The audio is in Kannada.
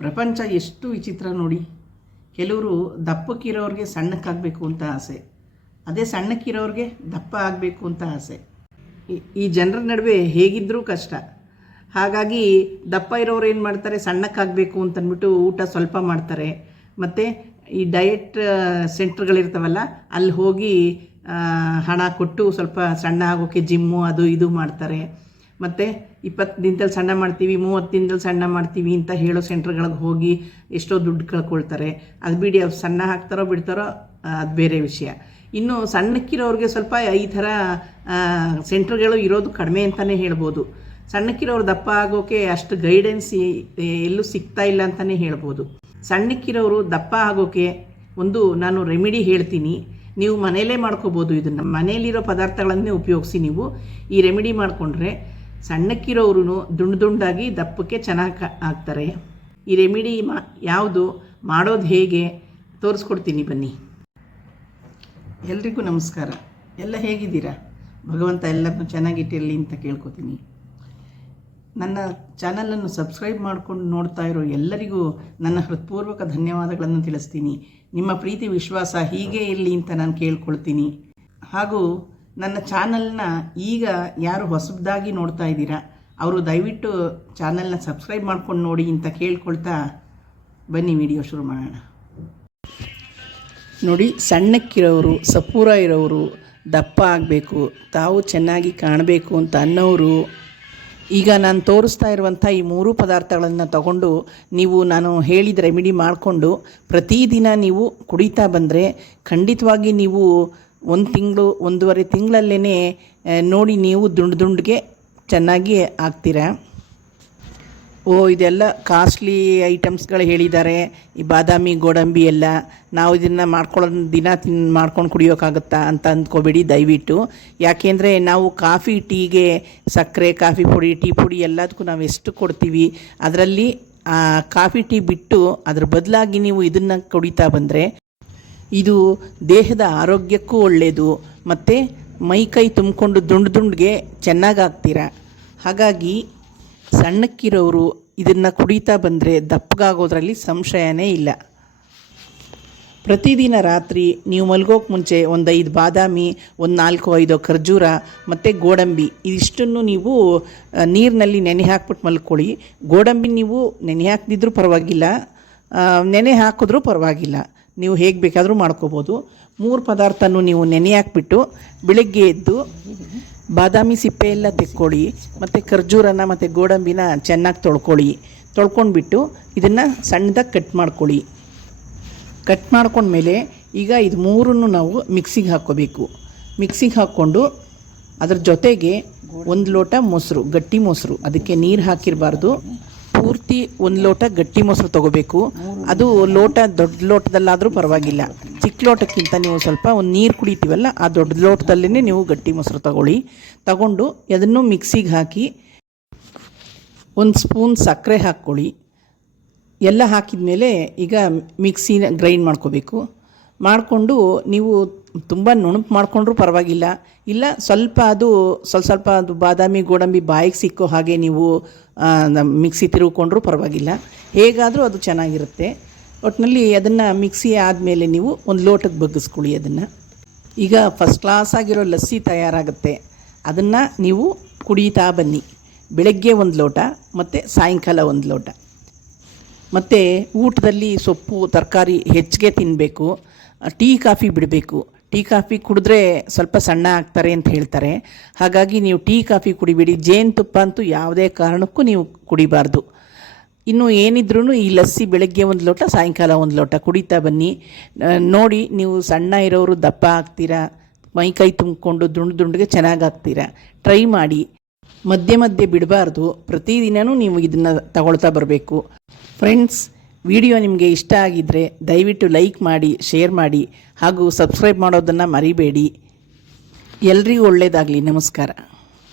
ಪ್ರಪಂಚ ಎಷ್ಟು ವಿಚಿತ್ರ ನೋಡಿ. ಕೆಲವರು ದಪ್ಪಕ್ಕಿರೋರಿಗೆ ಸಣ್ಣಕ್ಕಾಗಬೇಕು ಅಂತ ಆಸೆ, ಅದೇ ಸಣ್ಣಕ್ಕಿರೋರಿಗೆ ದಪ್ಪ ಆಗಬೇಕು ಅಂತ ಆಸೆ. ಈ ಜನರ ನಡುವೆ ಹೇಗಿದ್ದರೂ ಕಷ್ಟ. ಹಾಗಾಗಿ ದಪ್ಪ ಇರೋರು ಏನು ಮಾಡ್ತಾರೆ, ಸಣ್ಣಕ್ಕಾಗಬೇಕು ಅಂತಂದ್ಬಿಟ್ಟು ಊಟ ಸ್ವಲ್ಪ ಮಾಡ್ತಾರೆ. ಮತ್ತು ಈ ಡಯಟ್ ಸೆಂಟ್ರ್ಗಳಿರ್ತಾವಲ್ಲ, ಅಲ್ಲಿ ಹೋಗಿ ಹಣ ಕೊಟ್ಟು ಸ್ವಲ್ಪ ಸಣ್ಣ ಆಗೋಕ್ಕೆ ಜಿಮ್ಮು ಅದು ಇದು ಮಾಡ್ತಾರೆ. ಮತ್ತು 20 ದಿನದಲ್ಲಿ ಸಣ್ಣ ಮಾಡ್ತೀವಿ, 30 ದಿನದಲ್ಲಿ ಸಣ್ಣ ಮಾಡ್ತೀವಿ ಅಂತ ಹೇಳೋ ಸೆಂಟ್ರ್ಗಳಿಗೆ ಹೋಗಿ ಎಷ್ಟೋ ದುಡ್ಡು ಕಳ್ಕೊಳ್ತಾರೆ. ಅದು ಬಿಡಿ, ಅವ್ರು ಸಣ್ಣ ಹಾಕ್ತಾರೋ ಬಿಡ್ತಾರೋ ಅದು ಬೇರೆ ವಿಷಯ. ಇನ್ನು ಸಣ್ಣಕ್ಕಿರೋರಿಗೆ ಸ್ವಲ್ಪ ಈ ಥರ ಸೆಂಟ್ರ್ಗಳು ಇರೋದು ಕಡಿಮೆ ಅಂತಲೇ ಹೇಳ್ಬೋದು. ಸಣ್ಣಕ್ಕಿರೋರು ದಪ್ಪ ಆಗೋಕ್ಕೆ ಅಷ್ಟು ಗೈಡೆನ್ಸ್ ಎಲ್ಲೂ ಸಿಗ್ತಾ ಇಲ್ಲ ಅಂತಲೇ ಹೇಳ್ಬೋದು. ಸಣ್ಣಕ್ಕಿರೋರು ದಪ್ಪ ಆಗೋಕ್ಕೆ ನಾನು ರೆಮಿಡಿ ಹೇಳ್ತೀನಿ, ನೀವು ಮನೆಯಲ್ಲೇ ಮಾಡ್ಕೋಬೋದು. ಇದನ್ನು ಮನೆಯಲ್ಲಿರೋ ಪದಾರ್ಥಗಳನ್ನೇ ಉಪಯೋಗಿಸಿ ನೀವು ಈ ರೆಮಿಡಿ ಮಾಡಿಕೊಂಡ್ರೆ ಸಣ್ಣಕ್ಕಿರೋರು ದುಂಡಾಗಿ ದಪ್ಪಕ್ಕೆ ಚೆನ್ನಾಗಿ ಆಗ್ತಾರೆ. ಈ ರೆಮಿಡಿ ಯಾವುದು, ಮಾಡೋದು ಹೇಗೆ ತೋರಿಸ್ಕೊಡ್ತೀನಿ ಬನ್ನಿ. ಎಲ್ರಿಗೂ ನಮಸ್ಕಾರ. ಎಲ್ಲ ಹೇಗಿದ್ದೀರಾ? ಭಗವಂತ ಎಲ್ಲರನ್ನೂ ಚೆನ್ನಾಗಿಟ್ಟಿರಲಿ ಅಂತ ಕೇಳ್ಕೊತೀನಿ. ನನ್ನ ಚಾನಲನ್ನು ಸಬ್ಸ್ಕ್ರೈಬ್ ಮಾಡ್ಕೊಂಡು ನೋಡ್ತಾ ಇರೋ ಎಲ್ಲರಿಗೂ ನನ್ನ ಹೃತ್ಪೂರ್ವಕ ಧನ್ಯವಾದಗಳನ್ನು ತಿಳಿಸ್ತೀನಿ. ನಿಮ್ಮ ಪ್ರೀತಿ ವಿಶ್ವಾಸ ಹೀಗೆ ಇರಲಿ ಅಂತ ನಾನು ಕೇಳ್ಕೊಳ್ತೀನಿ. ಹಾಗೂ ನನ್ನ ಚಾನಲ್ನ ಈಗ ಯಾರು ಹೊಸದಾಗಿ ನೋಡ್ತಾ ಇದ್ದೀರಾ ಅವರು ದಯವಿಟ್ಟು ಚಾನಲ್ನ ಸಬ್ಸ್ಕ್ರೈಬ್ ಮಾಡ್ಕೊಂಡು ನೋಡಿ ಅಂತ ಕೇಳ್ಕೊಳ್ತಾ ಬನ್ನಿ ವಿಡಿಯೋ ಶುರು ಮಾಡೋಣ. ನೋಡಿ, ಸಣ್ಣಕ್ಕಿರೋರು, ಸಪೂರ ಇರೋರು, ದಪ್ಪ ಆಗಬೇಕು, ತಾವು ಚೆನ್ನಾಗಿ ಕಾಣಬೇಕು ಅಂತ ಅನ್ನೋರು ಈಗ ನಾನು ತೋರಿಸ್ತಾ ಇರುವಂಥ ಈ 3 ಪದಾರ್ಥಗಳನ್ನು ತಗೊಂಡು ನೀವು ನಾನು ಹೇಳಿದ ರೆಮಿಡಿ ಮಾಡಿಕೊಂಡು ಪ್ರತಿದಿನ ನೀವು ಕುಡಿತಾ ಬಂದರೆ ಖಂಡಿತವಾಗಿ ನೀವು 1 ತಿಂಗಳು 1.5 ತಿಂಗಳಲ್ಲೇ ನೋಡಿ ನೀವು ದುಂಡಿಗೆ ಚೆನ್ನಾಗಿ ಆಗ್ತೀರಾ. ಇದೆಲ್ಲ ಕಾಸ್ಟ್ಲಿ ಐಟಮ್ಸ್ಗಳು ಹೇಳಿದ್ದಾರೆ, ಈ ಬಾದಾಮಿ ಗೋಡಂಬಿ ಎಲ್ಲ. ನಾವು ಇದನ್ನು ದಿನ ಮಾಡ್ಕೊಂಡು ಕುಡಿಯೋಕ್ಕಾಗುತ್ತಾ ಅಂತ ಅಂದ್ಕೋಬೇಡಿ ದಯವಿಟ್ಟು. ಯಾಕೆಂದರೆ ನಾವು ಕಾಫಿ ಟೀಗೆ ಸಕ್ಕರೆ, ಕಾಫಿ ಪುಡಿ, ಟೀ ಪುಡಿ ಎಲ್ಲದಕ್ಕೂ ನಾವು ಎಷ್ಟು ಕೊಡ್ತೀವಿ, ಅದರಲ್ಲಿ ಕಾಫಿ ಟೀ ಬಿಟ್ಟು ಅದ್ರ ಬದಲಾಗಿ ನೀವು ಇದನ್ನು ಕುಡಿತಾ ಬಂದರೆ ಇದು ದೇಹದ ಆರೋಗ್ಯಕ್ಕೂ ಒಳ್ಳೆಯದು. ಮತ್ತು ಮೈ ತುಂಬಿಕೊಂಡು ದುಂಡಿಗೆ ಚೆನ್ನಾಗಾಗ್ತೀರ. ಹಾಗಾಗಿ ಸಣ್ಣಕ್ಕಿರೋರು ಇದನ್ನು ಕುಡಿತಾ ಬಂದರೆ ದಪ್ಪಗಾಗೋದ್ರಲ್ಲಿ ಸಂಶಯನೇ ಇಲ್ಲ. ಪ್ರತಿದಿನ ರಾತ್ರಿ ನೀವು ಮಲಗೋಕೆ ಮುಂಚೆ 5 ಬಾದಾಮಿ, 4-5 ಖರ್ಜೂರ ಮತ್ತು ಗೋಡಂಬಿ ಇದಿಷ್ಟನ್ನು ನೀವು ನೀರಿನಲ್ಲಿ ನೆನೆ ಹಾಕ್ಬಿಟ್ಟು ಮಲ್ಕೊಳ್ಳಿ. ಗೋಡಂಬಿ ನೀವು ನೆನೆ ಹಾಕ್ದಿದ್ರೂ ಪರವಾಗಿಲ್ಲ, ನೆನೆ ಹಾಕಿದ್ರೂ ಪರವಾಗಿಲ್ಲ, ನೀವು ಹೇಗೆ ಬೇಕಾದರೂ ಮಾಡ್ಕೋಬೋದು. 3 ಪದಾರ್ಥನೂ ನೀವು ನೆನೆ ಹಾಕ್ಬಿಟ್ಟು ಬೆಳಗ್ಗೆ ಎದ್ದು ಬಾದಾಮಿ ಸಿಪ್ಪೆ ಎಲ್ಲ ತೆಕ್ಕೊಳ್ಳಿ, ಮತ್ತು ಖರ್ಜೂರನ ಮತ್ತು ಗೋಡಂಬಿನ ಚೆನ್ನಾಗಿ ತೊಳ್ಕೊಂಡ್ಬಿಟ್ಟು ಇದನ್ನು ಸಣ್ಣದಾಗಿ ಕಟ್ ಮಾಡ್ಕೊಳ್ಳಿ. ಕಟ್ ಮಾಡ್ಕೊಂಡ್ಮೇಲೆ ಈಗ ಇದು 3 ನಾವು ಮಿಕ್ಸಿಗೆ ಹಾಕ್ಕೋಬೇಕು. ಮಿಕ್ಸಿಗೆ ಹಾಕ್ಕೊಂಡು ಅದ್ರ ಜೊತೆಗೆ 1 ಲೋಟ ಮೊಸರು, ಗಟ್ಟಿ ಮೊಸರು, ಅದಕ್ಕೆ ನೀರು ಹಾಕಿರಬಾರ್ದು, ಪೂರ್ತಿ 1 ಲೋಟ ಗಟ್ಟಿ ಮೊಸರು ತೊಗೋಬೇಕು. ಅದು ದೊಡ್ಡ ಲೋಟದಲ್ಲಾದರೂ ಪರವಾಗಿಲ್ಲ, ಚಿಕ್ಕ ಲೋಟಕ್ಕಿಂತ ನೀವು ಸ್ವಲ್ಪ ಒಂದು ನೀರು ಕುಡಿತೀವಲ್ಲ ಆ ದೊಡ್ಡ ಲೋಟದಲ್ಲೇ ನೀವು ಗಟ್ಟಿ ಮೊಸರು ತಗೊಂಡು ಅದನ್ನು ಮಿಕ್ಸಿಗೆ ಹಾಕಿ 1 ಸ್ಪೂನ್ ಸಕ್ಕರೆ ಹಾಕ್ಕೊಳ್ಳಿ. ಎಲ್ಲ ಹಾಕಿದ ಮೇಲೆ ಈಗ ಮಿಕ್ಸಿನ ಗ್ರೈಂಡ್ ಮಾಡ್ಕೋಬೇಕು. ಮಾಡಿಕೊಂಡು ನೀವು ತುಂಬ ನುಣುಪು ಮಾಡಿಕೊಂಡ್ರೂ ಪರವಾಗಿಲ್ಲ, ಇಲ್ಲ ಸ್ವಲ್ಪ ಅದು ಬಾದಾಮಿ ಗೋಡಂಬಿ ಬಾಯಿಗೆ ಸಿಕ್ಕೋ ಹಾಗೆ ನೀವು ಮಿಕ್ಸಿ ತಿರುಗಿಕೊಂಡ್ರೂ ಪರವಾಗಿಲ್ಲ, ಹೇಗಾದರೂ ಅದು ಚೆನ್ನಾಗಿರುತ್ತೆ. ಒಟ್ಟಿನಲ್ಲಿ ಅದನ್ನು ಮಿಕ್ಸಿ ಆದಮೇಲೆ ನೀವು 1 ಲೋಟಕ್ಕೆ ಬಗ್ಗಿಸ್ಕೊಳ್ಳಿ. ಅದನ್ನು ಈಗ ಫಸ್ಟ್ ಕ್ಲಾಸ್ ಆಗಿರೋ ಲಸ್ಸಿ ತಯಾರಾಗುತ್ತೆ, ಅದನ್ನು ನೀವು ಕುಡಿತಾ ಬನ್ನಿ. ಬೆಳಗ್ಗೆ 1 ಲೋಟ ಮತ್ತು ಸಾಯಂಕಾಲ 1 ಲೋಟ. ಮತ್ತು ಊಟದಲ್ಲಿ ಸೊಪ್ಪು ತರಕಾರಿ ಹೆಚ್ಚಿಗೆ ತಿನ್ನಬೇಕು. ಟೀ ಕಾಫಿ ಬಿಡಬೇಕು. ಟೀ ಕಾಫಿ ಕುಡಿದ್ರೆ ಸ್ವಲ್ಪ ಸಣ್ಣ ಆಗ್ತಾರೆ ಅಂತ ಹೇಳ್ತಾರೆ. ಹಾಗಾಗಿ ನೀವು ಟೀ ಕಾಫಿ ಕುಡಿಬೇಡಿ. ಜೇನುತುಪ್ಪ ಅಂತೂ ಯಾವುದೇ ಕಾರಣಕ್ಕೂ ನೀವು ಕುಡಿಬಾರ್ದು. ಇನ್ನು ಏನಿದ್ರೂ ಈ ಲಸ್ಸಿ ಬೆಳಗ್ಗೆ 1 ಲೋಟ, ಸಾಯಂಕಾಲ 1 ಲೋಟ ಕುಡಿತಾ ಬನ್ನಿ. ನೋಡಿ, ನೀವು ಸಣ್ಣ ಇರೋರು ದಪ್ಪ ಆಗ್ತೀರಾ, ಮೈ ತುಂಬಿಕೊಂಡು ದುಂಡಿಗೆ ಚೆನ್ನಾಗಾಗ್ತೀರಾ. ಟ್ರೈ ಮಾಡಿ. ಮಧ್ಯೆ ಬಿಡಬಾರ್ದು. ಪ್ರತಿದಿನವೂ ನೀವು ಇದನ್ನು ತಗೊಳ್ತಾ ಬರಬೇಕು. ಫ್ರೆಂಡ್ಸ್, ವಿಡಿಯೋ ನಿಮಗೆ ಇಷ್ಟ ಆಗಿದ್ದರೆ ದಯವಿಟ್ಟು ಲೈಕ್ ಮಾಡಿ, ಶೇರ್ ಮಾಡಿ, ಹಾಗೂ ಸಬ್ಸ್ಕ್ರೈಬ್ ಮಾಡೋದನ್ನು ಮರಿಬೇಡಿ. ಎಲ್ರಿಗೂ ಒಳ್ಳೆಯದಾಗಲಿ. ನಮಸ್ಕಾರ.